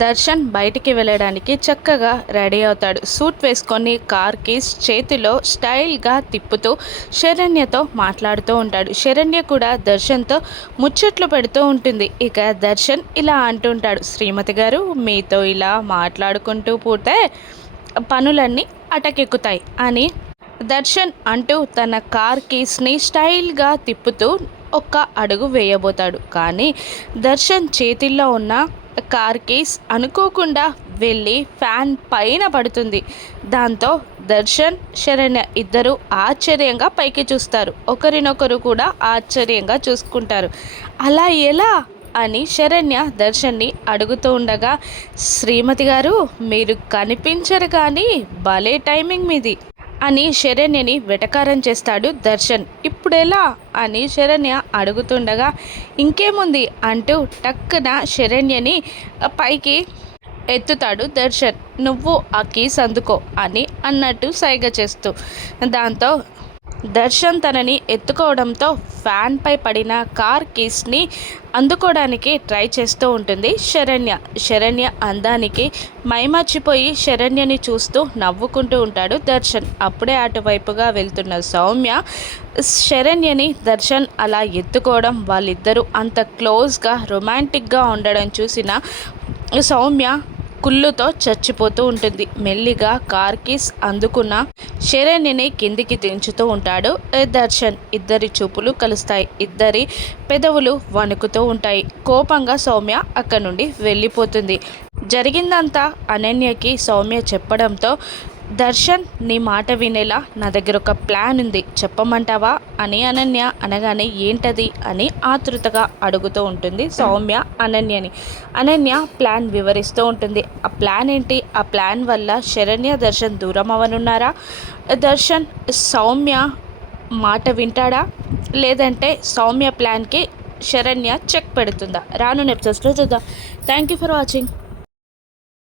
దర్శన్ బయటికి వెళ్ళడానికి చక్కగా రెడీ అవుతాడు. సూట్ వేసుకొని కార్ కీస్ చేతిలో స్టైల్గా తిప్పుతూ శరణ్యతో మాట్లాడుతూ ఉంటాడు. శరణ్య కూడా దర్శన్తో ముచ్చట్లు పెడుతూ ఉంటుంది. ఇక దర్శన్ ఇలా అంటుంటాడు, శ్రీమతి గారు మీతో ఇలా మాట్లాడుకుంటూ పోతే పనులన్నీ అటకెక్కుతాయి అని దర్శన్ అంటూ తన కార్ కీస్ని స్టైల్గా తిప్పుతూ ఒక్క అడుగు వేయబోతాడు. కానీ దర్శన్ చేతిల్లో ఉన్న కార్ కేస్ అనుకోకుండా వెళ్ళి ఫ్యాన్ పైన పడుతుంది. దాంతో దర్శన్ శరణ్య ఇద్దరు ఆశ్చర్యంగా పైకి చూస్తారు. ఒకరినొకరు కూడా ఆశ్చర్యంగా చూసుకుంటారు. అలా ఎలా అని శరణ్య దర్శన్ని అడుగుతూ ఉండగా, శ్రీమతి గారు మీరు కనిపించరు కానీ భలే టైమింగ్ మీది అని శరణ్యని వెటకారం చేస్తాడు దర్శన్. ఇప్పుడెలా అని శరణ్య అడుగుతుండగా, ఇంకేముంది అంటూ టక్కున శరణ్యని పైకి ఎత్తుతాడు దర్శన్. నువ్వు ఆ కీస్ అందుకో అని అన్నట్టు సైగ చేస్తూ. దాంతో దర్శన్ తనని ఎత్తుకోవడంతో ఫ్యాన్పై పడిన కార్ కీస్ని అందుకోవడానికి ట్రై చేస్తూ ఉంటుంది శరణ్య. శరణ్య అందానికి మైమర్చిపోయి శరణ్యని చూస్తూ నవ్వుకుంటూ ఉంటాడు దర్శన్. అప్పుడే అటువైపుగా వెళ్తున్న సౌమ్య శరణ్యని దర్శన్ అలా ఎత్తుకోవడం, వాళ్ళిద్దరూ అంత క్లోజ్గా రొమాంటిక్గా ఉండడం చూసిన సౌమ్య కుళ్ళుతో చచ్చిపోతూ ఉంటుంది. మెల్లిగా కార్ కీస్ అందుకున్న శరణ్యని కిందికి దించుతూ ఉంటాడు దర్శన్. ఇద్దరి చూపులు కలుస్తాయి. ఇద్దరి పెదవులు వణుకుతూ ఉంటాయి. కోపంగా సౌమ్య అక్కడి నుండి వెళ్ళిపోతుంది. జరిగిందంతా అనన్యకి సౌమ్య చెప్పడంతో, దర్శన్ నీ మాట వినేలా నా దగ్గర ఒక ప్లాన్ ఉంది చెప్పమంటావా అని అనన్య అనగానే, ఏంటది అని ఆతృతగా అడుగుతూ ఉంటుంది సౌమ్య అనన్యని. అనన్య ప్లాన్ వివరిస్తూ ఉంటుంది. ఆ ప్లాన్ ఏంటి? ఆ ప్లాన్ వల్ల శరణ్య దర్శన్ దూరం అవనున్నారా? దర్శన్ సౌమ్య మాట వింటాడా, లేదంటే సౌమ్య ప్లాన్కి శరణ్య చెక్ పెడుతుందా? రానున్న ఎపిసోడ్స్లో చూద్దాం. Thank you for watching.